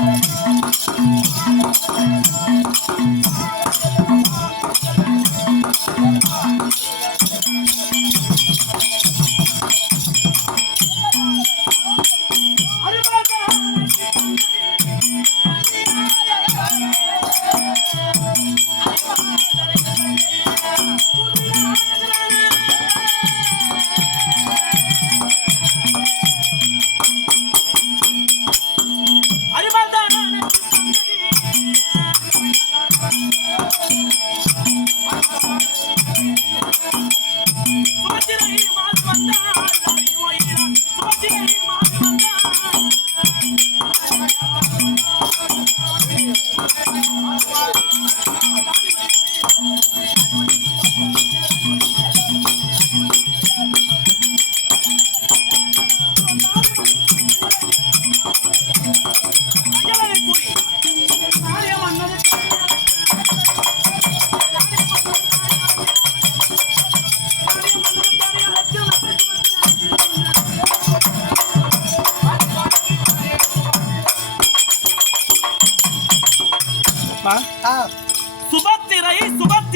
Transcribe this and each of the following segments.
அப்பா,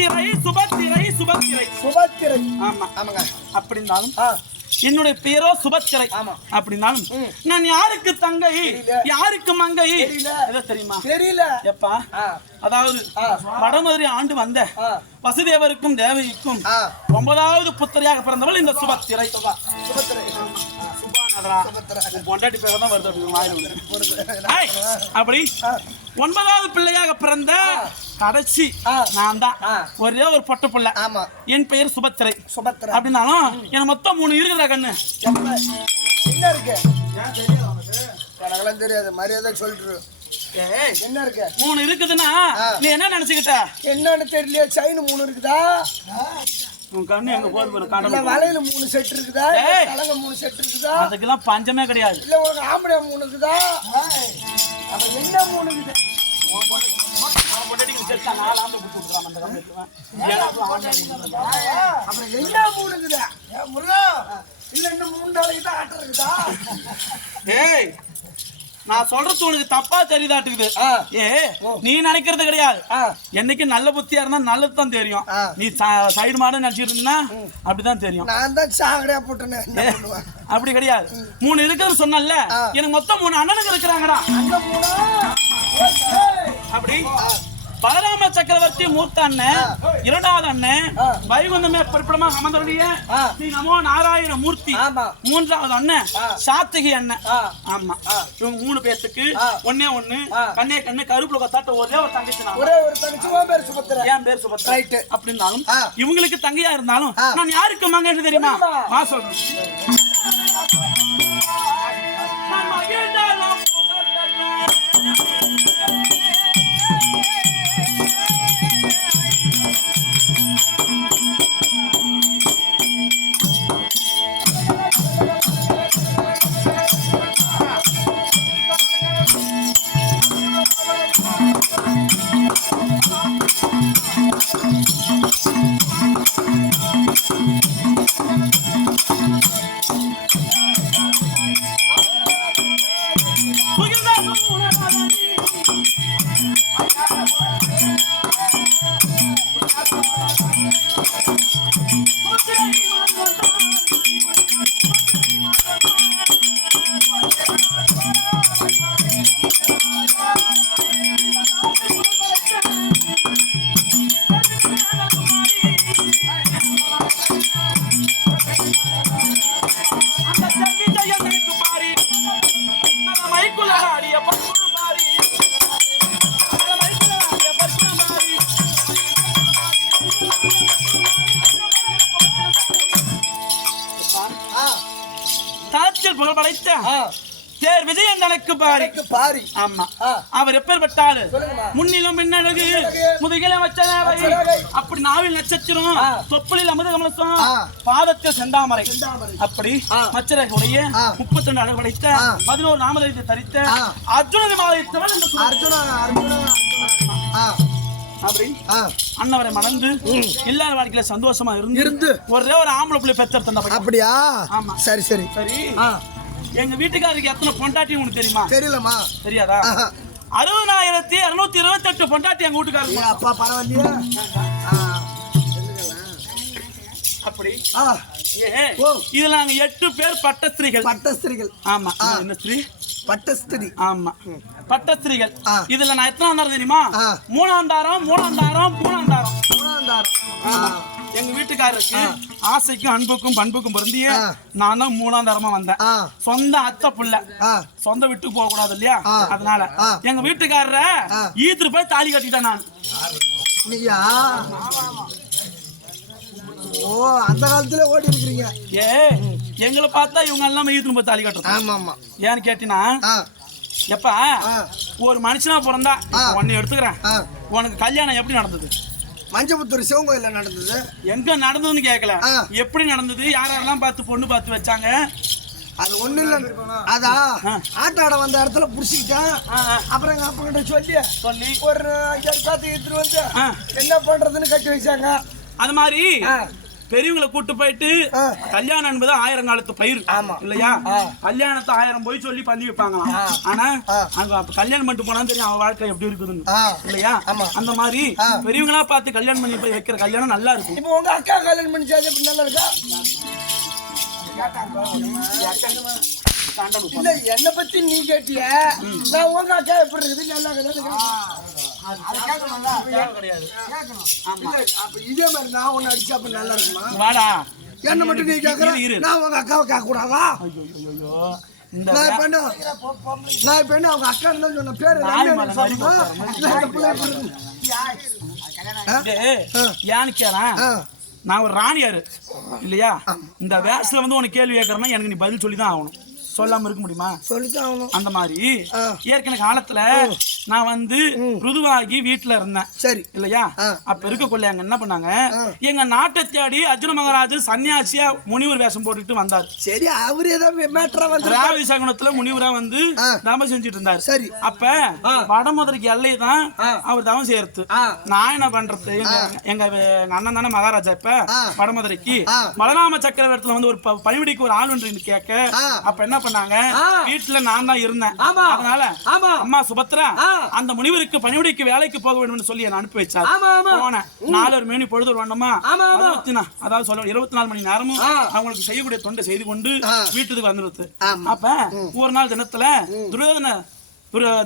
சுபத்திரை சுபத்திரை சுபத்திரை. சுபத்திரை. ஆமா. ஆமாங்க. அப்படி இருந்தாலும் என்னுடைய பேரோ சுபத்திரை. ஆமா. அப்படின்னாலும். நான் யாருக்கு தங்கை. யாருக்கு மங்கை? தெரியுமா? தெரியல. எப்பா? அதாவது. வடமதுரை ஆண்டு வந்த வசுதேவருக்கும் தேவகிக்கும் ஆ. ஒன்பதாவது புத்திரையாக பிறந்தவள் இந்த சுபத்திரை. சுபத்திரை. பொண்டாட்டி பேர தான் வருது. அப்படி. ஒன்பதாவது பிள்ளையாக பிறந்த கடைசி. நான் தான். ஒரே ஒரு பொட்ட பிள்ளை. ஆமா. என் பெயர் சுபத்திரை சுபத்திரை அப்படின்னாலும் எனக்கு மொத்தம் மூணு இருக்குதா கண்ணு. என்ன இருக்கு? எனக்கெல்லாம் தெரியாது. மரியாதை சொல்லிட்டு என்ன இருக்கு? மூணு இருக்குதுன்னா. நீ என்ன நினைச்சுக்கிட்ட? என்னன்னு தெரியல செயின் மூணு இருக்குதா? உன் கண்ணு எங்க போகுது பாரு, இல்ல மூணு செட் இருக்குதா? ஏய். தலங்க மூணு செட் இருக்குதா? அதுக்கெல்லாம் பஞ்சமே கிடையாது. இல்ல உனக்கு ஆம்பளை மூணு இருக்குதா? அப்ப என்ன மூணு இருக்குது? உன் பொண்டாட்டிக்கு செத்தா நாலு ஆண்டு கொடுத்து விட்டுறான் அந்த கம்பெனிக்கு. ஏழாவது ஆண்டு கொடுத்துருக்கான். அப்புறம் என்ன மூணு இருக்குதா? ஏன் முருகா இல்ல இன்னும் மூணு நாளைக்கு தான் ஆட்டம் இருக்குதா? ஏய் நான் சொல்றது உனக்கு தப்பா தெரியுதாட்டுக்குது. ஏ நீ நினைக்கிறது கிடையாது. என்னைக்கு நல்ல புத்தியா இருந்தா நல்லது தான் தெரியும். நீ சைடு மாடு நினைச்சிட்டு இருந்தா அப்படிதான் தெரியும். நான் தான் சாகடையா போட்டேன்னு அப்படி கிடையாது. மூணு இருக்குன்னு சொன்னல. எனக்கு மொத்தம் மூணு அண்ணனுங்க இருக்கிறாங்கடா. அப்படி? பலராம சக்கரவர்த்தி மூத்த அண்ணன் இரண்டாவது அண்ணன். வைகுந்தமே பிறப்பிடமாக அமர்ந்தவருடைய ஆ. ஸ்ரீ நமோ நாராயண மூர்த்தி மூன்றாவது அண்ணன். சாத்தகி அண்ணன். ஆமா இவங்க மூணு பேத்துக்கு ஆ. ஒண்ணே. கண்ணே கண்ணு கருப்புல கொத்தாட்ட ஒரே ஒரு தங்கச்சி ஒரே ஒரு தங்கச்சி உன் பேர் சுபத்திரை என் பேர் சுபத்ரா ரைட்டு அப்படின்னாலும் ஆ. இவங்களுக்கு தங்கையா இருந்தாலும். நான் யாருக்கு மங்கன்னு தெரியுமா தெரியுமா? நான் சொல்றேன் பாரி ஆமா. அவர் சொல்லுங்கம்மா. முன்னிலும் பின்னழகு. முதுகில வச்சதாவை. அப்படி நாவில் நட்சத்திரம் ஆ. தொப்புளில் அமுத கமலசம். பாதத்தில் செந்தாமரை. அப்படி. மச்சரகுடைய. முப்பத்தி ரெண்டு அழகு படைத்த. பதினோரு நாமதத்தை தரித்த ஆ. அர்ஜுனது மாதத்தவன். அர்ஜுனா அர்ஜுனா அப்படி அண்ணவரை மணந்து எல்லார் வாழ்க்கையில சந்தோஷமா இருந்து இருந்து. ஒரே ஒரு ஆம்பளை பிள்ளை பையன். அப்படியா ஆமா. சரி சரி சரி எங்க வீட்டுக்காரருக்கு எத்தனை பொண்டாட்டி உனக்கு தெரியுமா? தெரியலம்மா. தெரியாதா. அறுபதாயிரத்தி இருநூத்தி இருபத்தி எட்டு பொண்டாட்டி எங்க ஏ வீட்டுக்காரருக்கு அப்பா பரவாயில்லையா. அப்படி. இதுல நாங்க எட்டு பேர் பட்டஸ்திரிகள். பட்டஸ்திரிகள். ஆமா. என்ன ஸ்திரீ? பட்டஸ்திரி. ஆமா. பட்டஸ்திரிகள். இதுல நான் எத்தனை தாரம் தெரியுமா? ஆ. மூணாம் தாரம் மூணாம் தாரம் மூணாம் தாரம். மூணாந்தாரம் ஆமா. எங்க வீட்டுக்காரருக்கு ஆசைக்கும் அன்புக்கும் பண்புக்கும் பொருந்திய. நான் தான் மூணாம் தரமா வந்தேன். சொந்த அத்தை புள்ள. சொந்த விட்டு போக கூடாது இல்லையா. அதனால. எங்க வீட்டுக்காரர. ஈத்துட்டு போய் தாலி கட்டிட்டேன் நான். ஓ அந்த காலத்துல ஓடி இருக்கிறீங்க. ஏ எங்களை பார்த்தா இவங்க எல்லாம் ஈத்துட்டு போய் தாலி கட்டுறது ஆமா ஆமா ஏன்னு கேட்டினா? எப்பா ஒரு மனுஷனா பிறந்தா. உன்னை எடுத்துக்கிறேன். உனக்கு கல்யாணம் எப்படி நடந்தது? மஞ்சபுத்தூர் சிவன் கோயில்ல நடந்தது எங்க நடந்ததுன்னு கேட்கல ஆ. எப்படி நடந்தது யாரெல்லாம் பார்த்து பொண்ணு பார்த்து வச்சாங்க அது ஒண்ணு இல்ல அதா ஆ. ஆட்டாட வந்த இடத்துல புடிச்சிக்கிட்டேன். அப்புறம் எங்க அப்பா கிட்ட சொல்லி சொல்லி ஒரு காத்து எடுத்துட்டு வந்து ஆ. என்ன பண்றதுன்னு கட்டி வச்சாங்க அது மாதிரி ஆ. பெரியவங்களை கூட்டு போயிட்டு. கல்யாணம் என்பது ஆயிரம் காலத்து பயிர். இல்லையா. கல்யாணத்தை ஆயிரம் போய் சொல்லி பண்ணி வைப்பாங்களாம் ஆ. ஆனா. அங்க கல்யாணம் பண்ணிட்டு போனா தெரியும் அவன் வாழ்க்கை எப்படி இருக்குதுன்னு. இல்லையா. அந்த மாதிரி. பெரியவங்களா பார்த்து கல்யாணம் பண்ணி போய் வைக்கிற கல்யாணம் நல்லா இருக்கும் இப்போ உங்க அக்கா கல்யாணம் பண்ணி இப்படி நல்லா இருக்கா இல்ல என்ன பத்தி நீ கேட்டிய நான் உங்க அக்கா எப்படி இருக்குது நல்லா அப்ப இதே மாதிரி நான் ஒண்ணு அடிச்சா அப்ப நல்லா இருக்குமா வாடா என்ன மட்டும் நீ கேக்குற. நான் உங்க அக்காவை கேட்க கூடாதா நான் என்ன? நான் இப்ப என்ன அவங்க அக்கா தான் சொன்ன பேரு ஏன்னு கேளேன் ஆ, நான் ஒரு ராணியாரு. இல்லையா? இந்த வேஷத்துல வந்து உனக்கு கேள்வி கேட்கறேன்னா எனக்கு நீ பதில் சொல்லி தான் ஆகணும். சொல்லாம இருக்க முடியுமா? சொல்லித்தான் அந்த மாதிரி. ஏற்கனவே காலத்துல நான் வந்து ருதுவாகி வீட்டுல இருந்தேன். சரி. இல்லையா. அப்ப இருக்கக்குள்ள அங்க என்ன பண்ணாங்க? எங்க நாட்டை தேடி அர்ஜுன மகாராஜர் சன்னியாசியா முனிவர் வேஷம் போட்டுட்டு வந்தார். சரி அவரு ஏதாவது சகுனத்துல முனிவரா வந்து. தவம் செஞ்சுட்டு இருந்தார். சரி. அப்ப வடமதுரைக்கு எல்லை தான் அவர் தவம் ஆ. நான் என்ன பண்றது? எங்க அண்ணன் தானே மகாராஜா இப்ப. வடமதுரைக்கு. பலராம சக்கரவர்த்தில வந்து ஒரு பணிவிடைக்கு ஒரு ஆள் ஒன்று கேட்க. அப்ப என்ன பண்ணாங்க. வீட்டுல நான் தான் இருந்தேன். அதனால. அம்மா சுபத்ரா. அந்த முனிவருக்கு பணிவிடைக்கு வேலைக்கு போக வேண்டும்னு சொல்லி என்ன அனுப்பி ஆமா. போனேன் நாலு ஒரு மேனி பொழுது வேண்டாமா நா- அதாவது சொல்ல இருபத்தி நாலு மணி நேரமும். அவங்களுக்கு செய்யக்கூடிய தொண்டை செய்து கொண்டு. வீட்டுக்கு வந்துருது. அப்ப ஒரு நாள் தினத்துல துரியோதன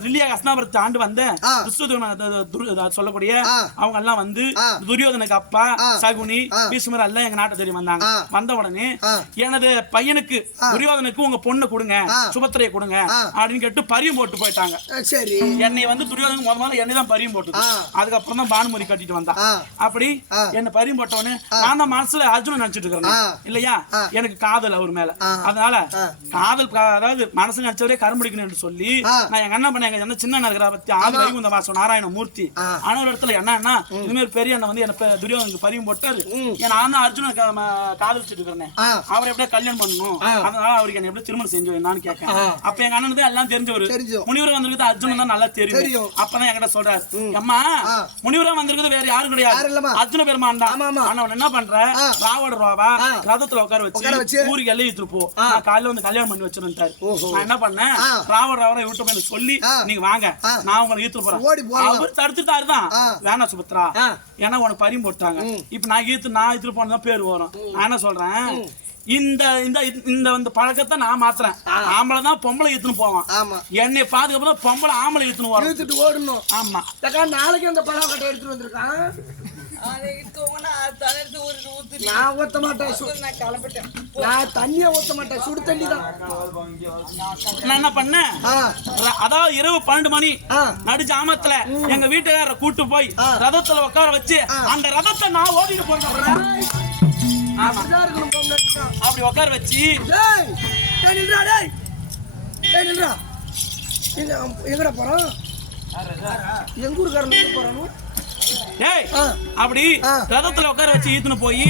தில்லியா ஹஸ்னாபுரத்து ஆண்டு வந்த. துஷ்டதுன சொல்லக்கூடிய. அவங்க எல்லாம் வந்து. துரியோதனுக்கு அப்பா. சகுனி. பீஷ்மர் எல்லாம் எங்க நாட்டை தேடி வந்தாங்க. வந்த உடனே. எனது பையனுக்கு துரியோதனுக்கு உங்க பொண்ணு கொடுங்க. சுபத்திரையை கொடுங்க. அப்படின்னு கேட்டு பரியும் போட்டு போயிட்டாங்க சரி என்னை வந்து துரியோதனுக்கு முத முதல்ல என்னை தான் பரியும் போட்டு. அதுக்கப்புறம் தான் பானுமதி கட்டிட்டு வந்தா ஆ. அப்படி. என்ன பரியும் போட்டவனே நான் தான் மனசுல அர்ஜுனன் நினைச்சிட்டு இருக்கிறேன். இல்லையா. எனக்கு காதல் அவர் மேல. அதனால. காதல் அதாவது மனசு நினைச்சவரே கரும்பிடிக்கணும் என்று சொல்லி. நான் எங்க என்ன பண்ணேன் எங்க என்ன சின்ன இருக்கிற பத்தி ஆதி வைகுந்த வாசம் நாராயண மூர்த்தி. ஆன ஒரு இடத்துல என்னன்னா இனிமேல் பெரிய அண்ணன் வந்து எனக்கு துரியோதனுக்கு பரியும் போட்டாரு ஏன்னா கா- ம- காதலிச்சிட்டு இருக்கிறேன். அவரை எப்படியா கல்யாணம் பண்ணணும். அதனால அவருக்கு என்ன எப்படி திருமணம் செஞ்சு என்னன்னு கேட்க ஆ. அப்ப எங்க அண்ணனுக்கு எல்லாம் தெரிஞ்சவர். முனிவர் வந்திருக்கிறது அர்ஜுனன் தான் நல்லா தெரியும். அப்பதான் என்கிட்ட சொல்றாரு அம்மா. முனிவரா வந்திருக்கிறது வேற யாரும் கிடையாது. அர்ஜுன பெருமான் தான் அவன் என்ன பண்ற. ராவட ராவா. ரதத்துல உட்கார வச்சு. ஊருக்கு எல்லை போ நான் காலையில வந்து கல்யாணம் பண்ணி வச்சிருந்தாரு. நான் என்ன பண்ணேன். ராவட ராவரை விட்டு போய் சொல்லி ஆ. நீங்க வாங்க. நான் உங்களை ஈத்துட்டு போறேன். ஓடி. அவர் தடுத்துட்டாரு தான். ஆ. வேணாம் சுபத்ரா. ஏன்னா உனக்கு பரியும் போட்டாங்க. இப்ப நான் ஈத்து நான் ஈத்துட்டு போனதான் பேர் வரும். நான் என்ன சொல்றேன்? இந்த இந்த இந்த இந்த பழக்கத்தை நான் மாத்துறேன். ஆம்பளை தான் பொம்பளை ஈத்துன்னு போவான். ஆமா. என்னை பாதுகாப்பு பொம்பளை ஆம்பளை ஈத்துன்னு வரும். இழுத்துட்டு ஓடணும். ஆமா. நாளைக்கு அந்த பழம் கட்டை எடுத்துட்டு வந்திருக்கான். நான் ஊத்த மாட்டேன் நான் கிளம்பிட்டேன். நான் தண்ணியை ஊத்த மாட்டேன் சுடு தண்ணி தான். நான் என்ன பண்ணேன்? அதாவது இரவு பன்னெண்டு மணி. நடு ஜாமத்துல எங்க வீட்டுக்காரரை கூட்டு போய் ரதத்துல உட்கார வச்சு அந்த ரதத்தை நான் ஓடிட்டு போறேன். அப்படி உட்கார வச்சு டேய், டேய், நில்றா, டேய். ஏய் நில்றா. எங்க எங்கடா போறான் எங்க ஊருக்காரன் எங்க போறானு? டேய் ஆ. அப்படி. ரதத்துல உட்கார வச்சு ஈத்துன்னு போய்.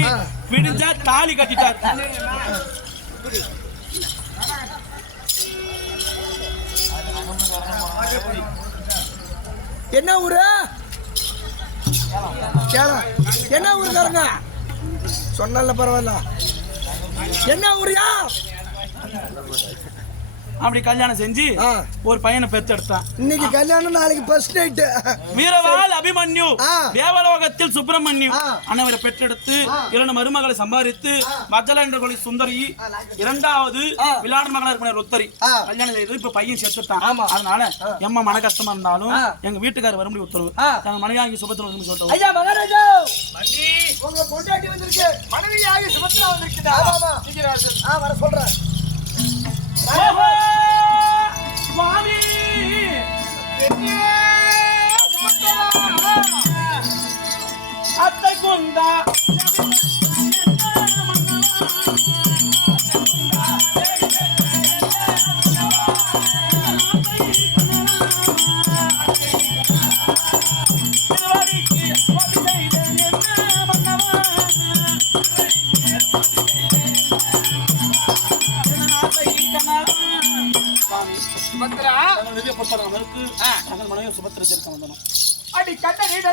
விடிஞ்சா தாலி கட்டிட்டார் என்ன ஊரு கேளா என்ன ஊருக்காரங்க சொன்னல பரவாயில்ல என்ன ஊரியா அப்படி கல்யாணம் செஞ்சு. ஒரு பையனை பெத்தெடுத்தான் இன்னைக்கு கல்யாணம் நாளைக்கு ஃபர்ஸ்ட் நைட் வீரவாள் அபிமன்யு. தேவலோகத்தில் சுப்பிரமணியம் ஆ. அன்னவரை பெற்றெடுத்து. இரண்டு மருமகளை சம்பாதித்து மஜல என்ற கொலை சுந்தரி இரண்டாவது ஆ. விளையாடு மகனா இருக்கிற ருத்தரி. கல்யாணம் செய்து இப்ப பையன் செத்துட்டான் ஆமா. அதனால எம்மா மன கஷ்டமா இருந்தாலும். எங்க வீட்டுக்காரர் வரும்படி உத்தரவு ஆ. தங்க மனையாங்கி சுபத்திரம் வரும்படி சொல்லிட்டு ஐயா மகாராஜா உங்க பொண்டாட்டி வந்திருக்கு மனைவியாகி ஆமா ஆ வர சொல்றேன் சுபத்திர சேர்க்க வந்தனும் அடி கண்ட நீட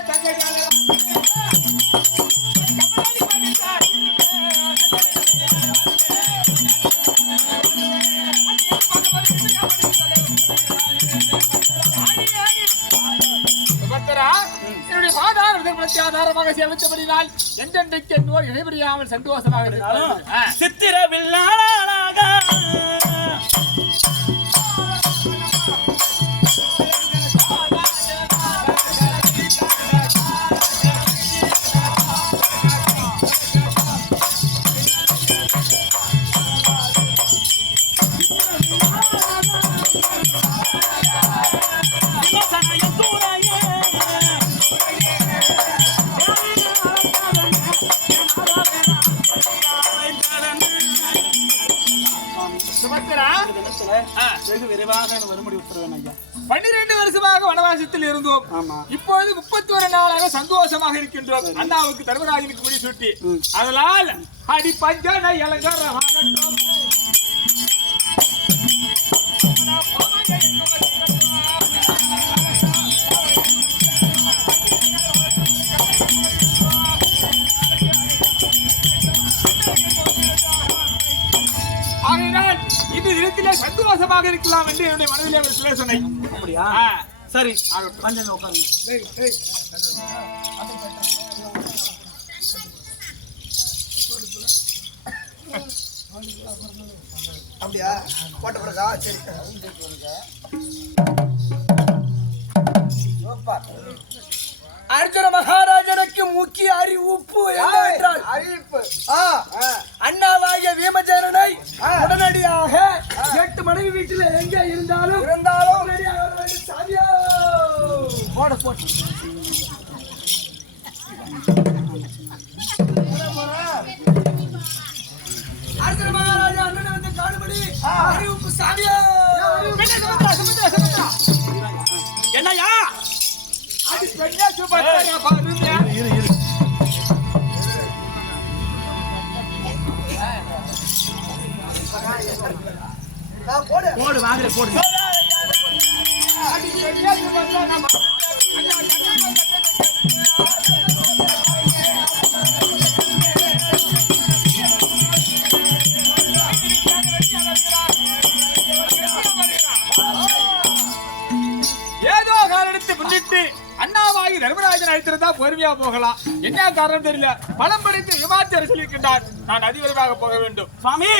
ஆதாரமாக சேமித்தபடினால் என்றென்றைக்கு என்னோ இடைபெறியாமல் சந்தோஷமாக இருக்கிறது. ஆ. சித்திரவில் சந்தோஷமாக இருக்கின்றோம். அண்ணாவுக்கு தர்மராஜனுக்கு முடி சுட்டி அதனால் அடி பஞ்சனை இடத்திலே சந்தோஷமாக இருக்கலாம் என்று என்னுடைய மனதிலே ஒரு அப்படியா? ஆ. சரி. பஞ்சன் உட்காருங்க. அப்படியா? போட்ட பிறகா சரி. அர்ஜுன மகாராஜனுக்கு முக்கிய அறிவிப்பு என்னவென்றால் அறிவிப்பு. அண்ணாவாகிய வீமச்சரனை உடனடியாக எட்டு மனைவி வீட்டில் எங்கே இருந்தாலும் இருந்தாலும் போட போட்டு சாமியோ! என்னய்யா அது பெண்ணா சுபத்ரா பாருங்க. போடு. போடு வாங்குற போடு. பொறுமையா போகலாம் என்ன காரணம் தெரியல? பலம் படைத்து இருக்கின்றார் நான் அதிவிரைவாக போக வேண்டும். சுவாமி